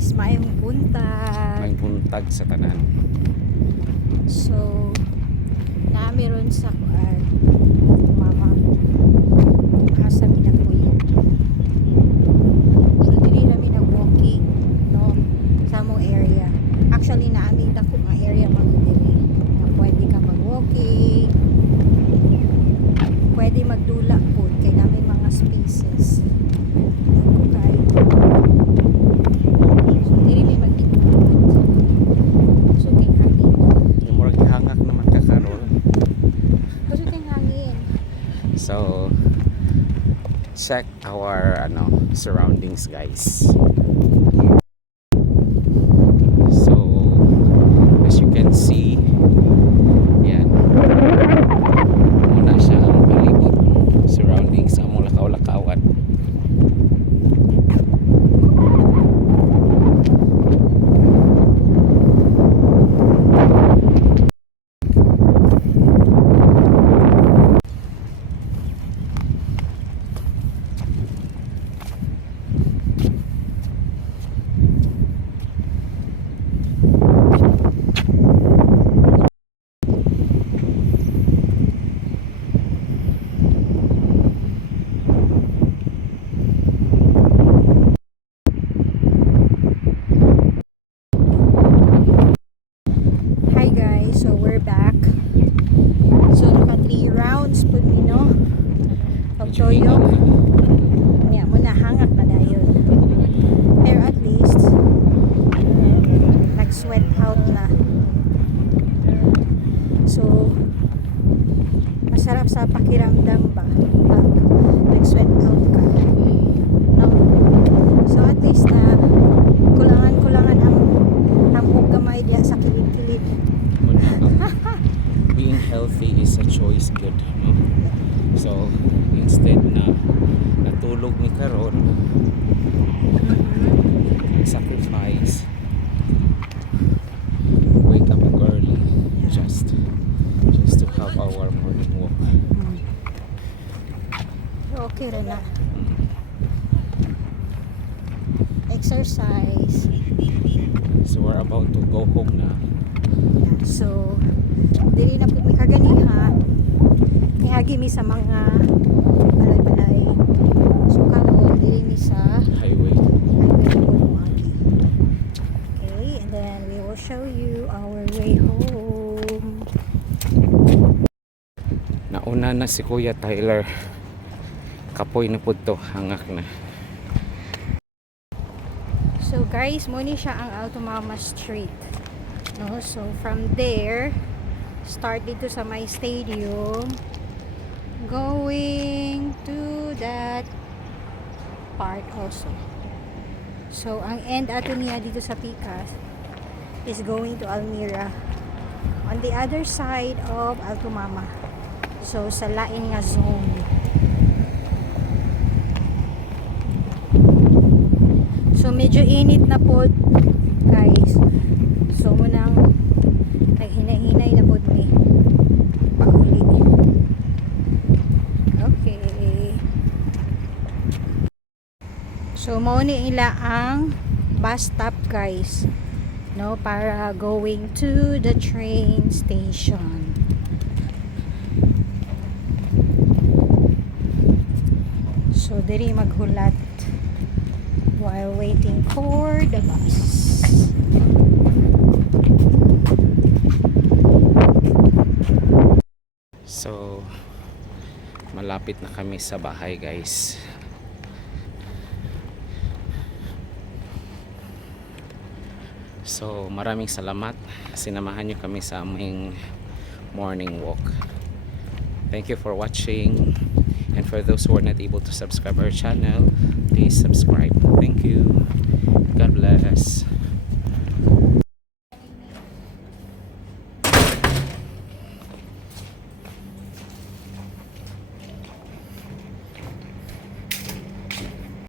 guys, mayong buntag. May buntag sa tanan. So, meron sa kuan. Mama. Asa minapoy. So, dili namin walking, no, sa among area. Actually, naaming dako nga area magdiri. Na pwede ka mag-walking. Pwede magdula po kay namin mga spaces. Ako kay So check our surroundings, guys. So as you can see, yan, muna siya ang palibot surroundings sa among lakaw-lakawan. so we're back. So naka 3 rounds pud mi no. Pagtoyok. Nya mo na hangak na dayon. Pero at least nag-sweat out na. So masarap sa pakiramdam ba pag nag-sweat out ka. No. So at least na kulangan ang gamay diya sa kilid-kilid. Being healthy is a choice, good, no? So instead na natulog ni karon, sacrifice, wake up early, just to have our morning walk. Okay rin na. Exercise. So we're about to go home na. So dili na po mi kaganiha niagi mi sa mga balay-balay. So karon dili mi sa Highway. Okay, and then we will show you our way home. Nauna na si Kuya Tyler, kapoy na pud to, hangak na. So guys, mo ni siya ang Alto Mama Street. No, so from there, start dito sa my stadium, going to that part also. So ang end ato niya dito sa Picas is going to Almira on the other side of Alto Mama. So sa lain nga zone. So medyo init na po guys. So munang naghinay-hinay na po ni pauli. Okay. So mao ni ila ang bus stop guys. No, para going to the train station. So diri maghulat while waiting for the bus. So malapit na kami sa bahay guys. So maraming salamat, sinamahan nyo kami sa aming morning walk. Thank you for watching, and for those who are not able to subscribe our channel, please subscribe. Thank you. God bless.